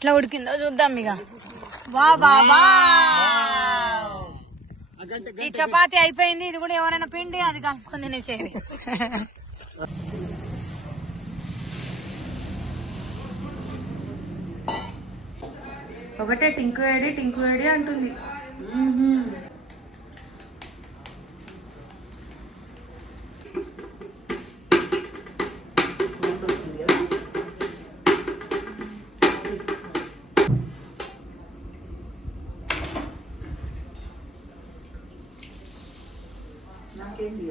ఎట్లా ఉడికిందో చూద్దాం ఇక. వా వా వా, ఈ చపాతి అయిపోయింది. ఇది కూడా ఎవరైనా పిండి అది కలుపుకొని తినేసేది. ఒకటే టింకు ఏడి అంటుంది. నాకేంటి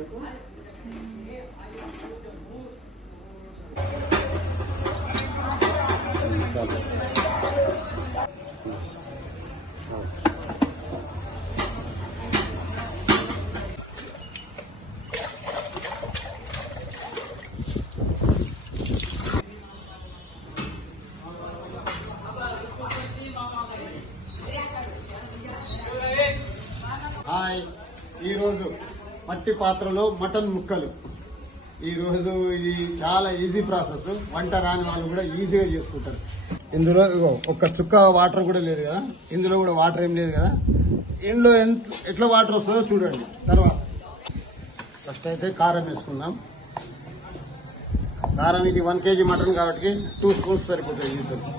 హాయ్, ఈరోజు మట్టి పాత్రలో మటన్ ముక్కలు. ఈరోజు ఇది చాలా ఈజీ ప్రాసెస్, వంట రాని వాళ్ళు కూడా ఈజీగా చేసుకుంటారు. ఇందులో ఒక్క చుక్క వాటర్ కూడా లేదు కదా, ఇందులో కూడా వాటర్ ఏం లేదు కదా. ఇందులో ఎట్లా వాటర్ వస్తుందో చూడండి. తర్వాత ఫస్ట్ అయితే కారం వేసుకుందాం. కారం ఇది 1 kg మటన్ కాబట్టి 2 స్పూన్స్ సరిపోతుంది. ఇందులో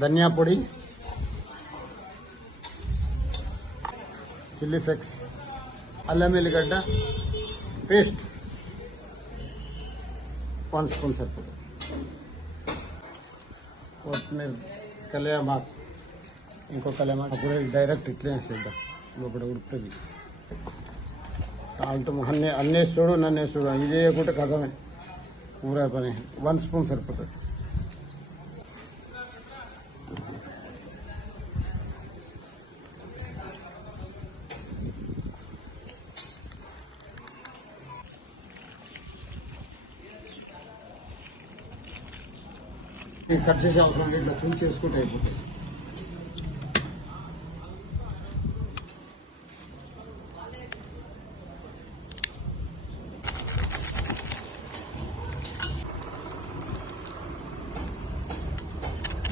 ధనియా పొడి, చిల్లీ ఫ్లేక్స్, అల్లం వెల్లిగడ్డ పేస్ట్ 1 స్పూన్ సరిపోతుంది. కొత్తిమీర, కళ్యామాకు, ఇంకో కళ్యామాకు కూడా డైరెక్ట్ ఇట్లే వేసేద్దాం, లోపల ఉడుకుతుంది. సాల్ట్ అన్నీ చూడు, నన్ను చూడు, ఇదే కూడా కథమే కూర పని. 1 స్పూన్ సరిపోతుంది. కట్ చేసే అవసరం లేదు, ఇట్లా ఫుల్ చేసుకుంటే అయిపోతుంది.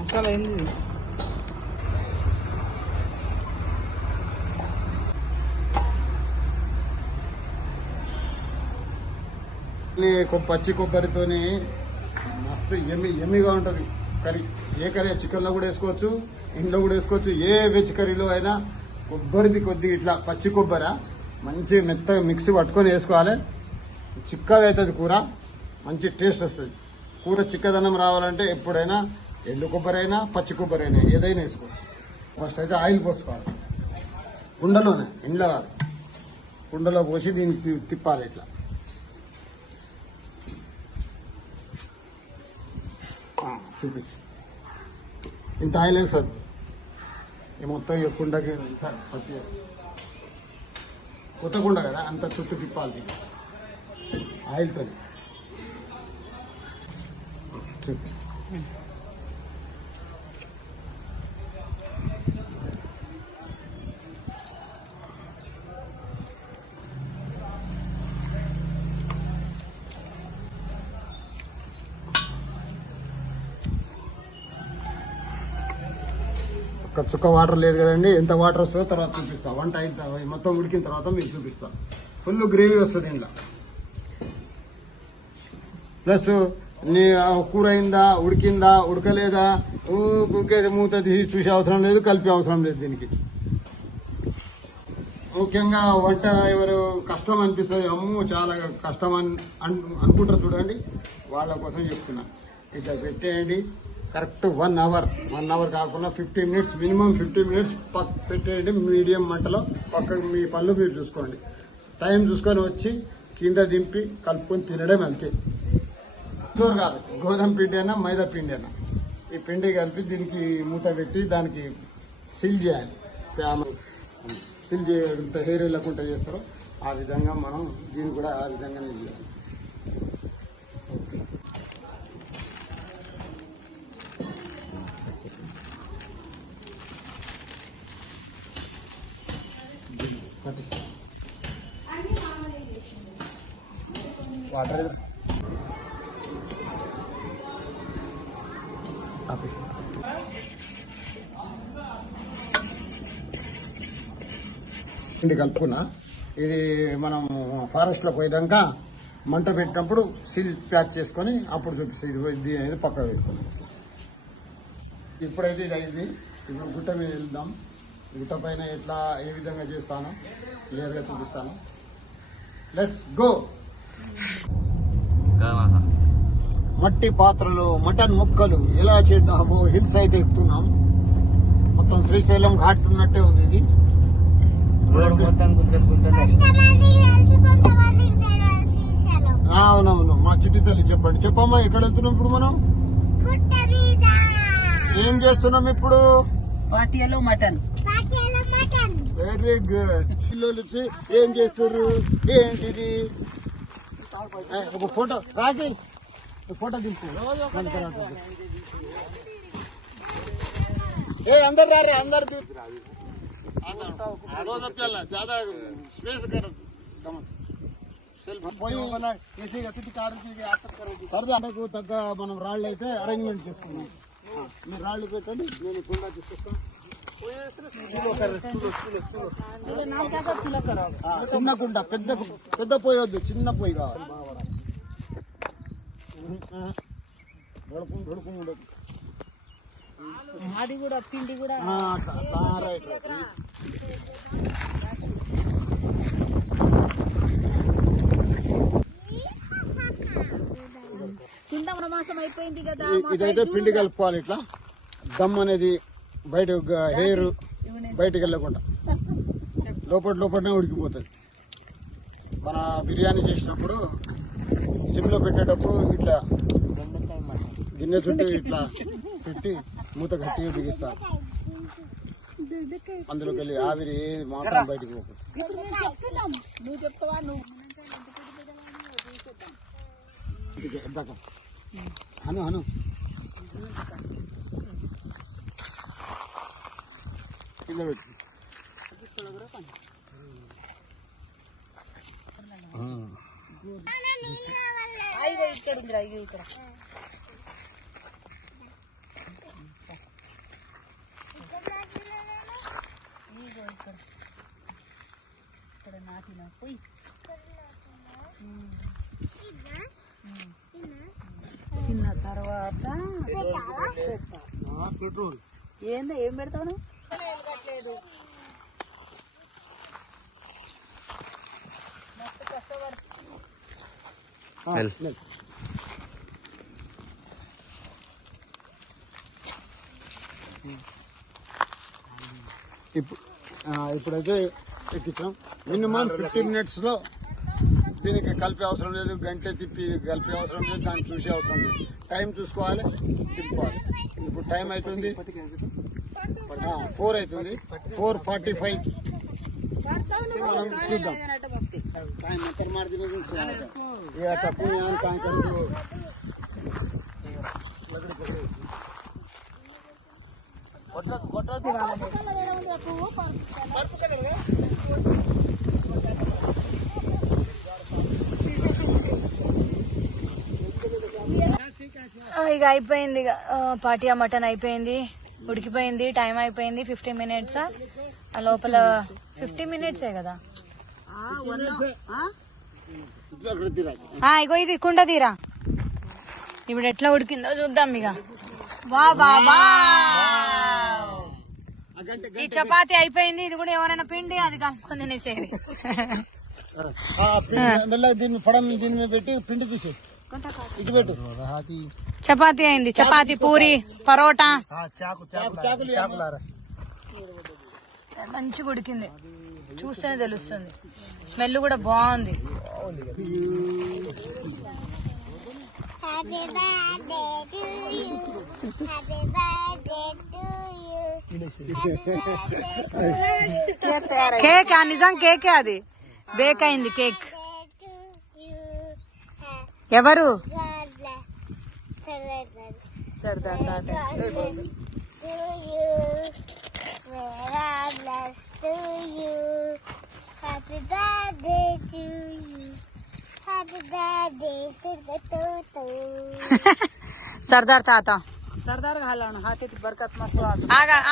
మసాలా ఏంది? పచ్చి కొబ్బరితోని మస్తు ఎమ్మిగా ఉంటుంది కర్రీ. ఏ కర్రీ, చికెన్లో కూడా వేసుకోవచ్చు, ఇంట్లో కూడా వేసుకోవచ్చు. ఏ వెజ్ కర్రీలో అయినా కొబ్బరిది కొద్దిగా ఇట్లా పచ్చి కొబ్బరి మంచి మెత్తగా మిక్సీ పట్టుకొని వేసుకోవాలి. చిక్కగా అవుతుంది కూర, మంచి టేస్ట్ వస్తుంది. కూర చిక్కదనం రావాలంటే ఎప్పుడైనా ఎండు కొబ్బరి అయినా పచ్చి కొబ్బరి అయినా ఏదైనా వేసుకోవచ్చు. ఫస్ట్ అయితే ఆయిల్ పోసుకోవాలి, కుండలోనే, ఇంట్లో కాదు, కుండలో పోసి దీన్ని తిప్పాలి ఇట్లా. చూపించి ఇంత ఆయిల్ వేస్తారు, మొత్తం కుండకి కొత్త కుండ కదా, అంత చుట్టూ తిప్పాలి ఆయిల్తో. చూపి ఒక చుక్క వాటర్ లేదు కదండి, ఎంత వాటర్ వస్తుందో తర్వాత చూపిస్తా. వంట అయిన మొత్తం ఉడికిన తర్వాత మీకు చూపిస్తా. ఫుల్ గ్రేవీ వస్తుంది ఇంట్లో. ప్లస్ కూర అయిందా, ఉడికిందా, ఉడకలేదా, ఊరికే మూత తీసి చూసే అవసరం లేదు, కలిపే అవసరం లేదు దీనికి. ముఖ్యంగా వంట ఎవరు కష్టం అనిపిస్తుంది, అమ్మో చాలా కష్టం అనుకుంటారు చూడండి, వాళ్ళ కోసం చెప్తున్నా. ఇట్లా పెట్టేయండి, కరెక్ట్ 1 అవర్ కాకుండా 50 మినిట్స్, మినిమం 50 మినిట్స్ పెట్టేయండి మీడియం మంటలో. పక్కకు మీ పనులు మీరు చూసుకోండి. టైం చూసుకొని వచ్చి కింద దింపి కలుపుకొని తినడం అంతే. ఫ్లోర్ కాదు, గోధుమ పిండి అయినా మైదా పిండి అయినా ఈ పిండి కలిపి దీనికి మూత పెట్టి దానికి సీల్ చేయాలి. సీల్ చేయకుండా హెయిర్ వెళ్ళకుండా చేస్తారో ఆ విధంగా మనం దీన్ని కూడా ఆ విధంగానే చేయాలి. అన్ని మామూలు చేసింది. వాటర్ పిండి కలుపుకున్నా. ఇది మనం ఫారెస్ట్ లో పోయినాక మంట పెట్టినప్పుడు సీల్ ప్యాక్ చేసుకొని అప్పుడు చూపిస్తాయి. ఇది అనేది పక్కన పెట్టుకున్నాం. ఇప్పుడైతే ఇది అయింది. ఇప్పుడు గుట్ట మీద వెళ్దాం. గుట్ట పైన ఎట్లా ఏ విధంగా చేస్తానో క్లియర్గా చూపిస్తాను. Let's go. మట్టి పాత్రలు మటన్ ముక్కలు ఎలా చేద్దామో హిల్స్ అయితే ఎక్కుతున్నాం. మొత్తం శ్రీశైలం ఘాట్ ఉన్నట్టే ఉంది ఇది. అవునవును. మా చిట్టి తల్లి చెప్పండి. చెప్పమ్మా ఎక్కడ వెళ్తున్నాం ఇప్పుడు మనం? ఏం చేస్తున్నాం ఇప్పుడు? పాటియాలో మటన్. Very good. పిల్లలు వచ్చి ఏం చేస్తారు? ఏంటిది? ఒక ఫోటో రాకి ఫోటో తీసుకో. ఏ అందరు రారే, అందరు ज्यादा स्पेस कर సరదాకు తగ్గ మనం రాళ్ళు అయితే అరేంజ్మెంట్ చేసుకున్నాం. మీరు రాళ్ళు పెట్టండి, నేను కుండా తీసుకొస్తాను. చిన్న కుండ, పెద్ద పొయ్యి వద్దు, చిన్న పొయ్యి కావాలి. అది కూడా పిండి కూడా రైట్. కింద మాసం అయిపోయింది కదా. ఇదైతే పిండి కలుపుకోవాలి. ఇట్లా దమ్ అనేది బయట హెయిర్ బయటకు వెళ్ళకుండా లోపలనే ఉడికిపోతుంది. మన బిర్యానీ చేసినప్పుడు సిమ్లో పెట్టేటప్పుడు ఇట్లా గిన్నె చుట్టూ ఇట్లా పెట్టి మూత గట్టిగా బిగిస్తారు. అందులోకి వెళ్ళి ఆవిరి ఏది మాత్రం బయటకు పోతుంది. అను అను కింద పెట్టి ఇక్కడ నాటిన పోయి తిన్న తర్వాత పెట్రోల్ ఏందో ఏం పెడతావు? ఇప్పుడైతే ఎక్కించాం. మినిమం 15 minutes లో దీనికి కలిపే అవసరం లేదు, గంట తిప్పి కలిపే అవసరం లేదు, దాన్ని చూసే అవసరం లేదు. టైం చూసుకోవాలి, తిప్పుకోవాలి. ఇప్పుడు టైం అవుతుంది 4 అవుతుంది, 4:45. మనం చూద్దాం. ఇక అయిపోయింది. ఇక పాటియా మటన్ అయిపోయింది, ఉడికిపోయింది. టైం అయిపోయింది 15 minutes. ఆ లోపల 15 minutes కదా. ఇగో ఇది కుండ తీరా. ఇప్పుడు ఎట్లా ఉడికిందో చూద్దాం. ఇక వా బాబా, ఈ చపాతి అయిపోయింది. ఇది కూడా ఎవరైనా పిండి అది కలుపుకొని తినేసేది. దీన్ని పడం దీని మీద పెట్టి పిండి తీసి ఇటు పెట్టు. చపాతి అయింది. చపాతి, పూరి, పరోటా మంచిగా ఉడికింది. చూస్తేనే తెలుస్తుంది. స్మెల్ కూడా బాగుంది. కేక్ నిజం కేకే, అది బేక్ అయింది కేక్. ఎవరు? సరదా తాత. Happy birthday to you. Happy Sardar తాత సర్దార్ घालवणं हातीत बरकत मस्त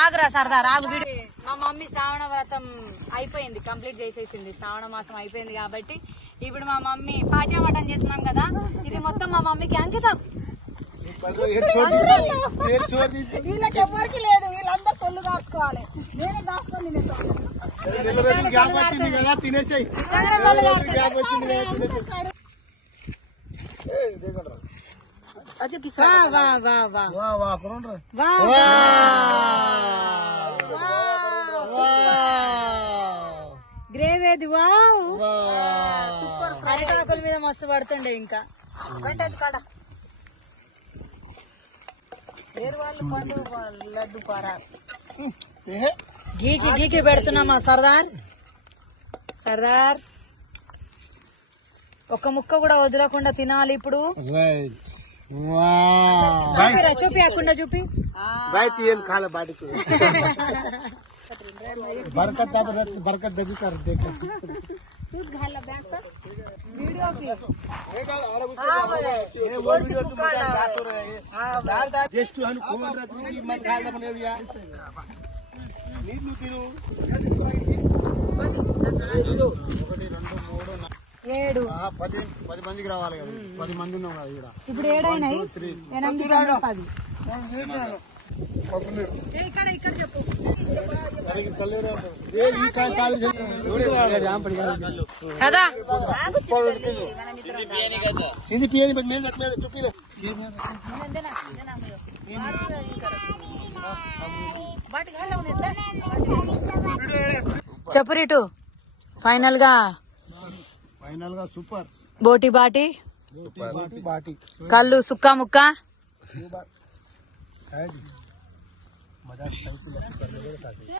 ఆగరా సర్దార్ ఆగు వీడియో. మా మమ్మీ శ్రావణ వ్రతం అయిపోయింది, కంప్లీట్ చేసేసింది. శ్రావణ మాసం అయిపోయింది కాబట్టి ఇప్పుడు మా మమ్మీ పాట్యా మటన్ చేస్తున్నాం కదా, ఇది మొత్తం మా మమ్మీకి అంకితం. వీళ్ళకి ఎవరికి లేదు, వీళ్ళందరూ సొల్లు దాచుకోవాలి. నేనే దాచుకొని తినేసాయి. గ్రేవ్ ఏది వావ్ సూపర్. అరటాకుల మీద మస్తు పడుతుండే. ఇంకా కాడ వాళ్ళు పండు లడ్డు పారా గీకి గీకి పెడుతున్నామా సర్దార్. సర్దార్ ఒక్క ముక్క కూడా వదలకుండా తినాలి ఇప్పుడు. చూపిరా, చూపియకుండా చూపి. बरकत बरकत दगी कर देख तूच घालला बॅग व्हिडिओ जस्ट हम कोण रात्री मन खायला पण येऊया नीट तिरू 7 10 మందికి రావాలి కదా. 10 మంది ఉన్నాం కదా ఇక్కడ. ఇప్పుడు 7 అయినాయి. 8 10 ఇక్కడ చెప్పు కదా. సింధి పియని మీద చుప్పి చెప్పు రిటు. ఫైనల్ గా సూపర్ బోటి బాటి బాటి కళ్ళు సుక్క ముక్క मजा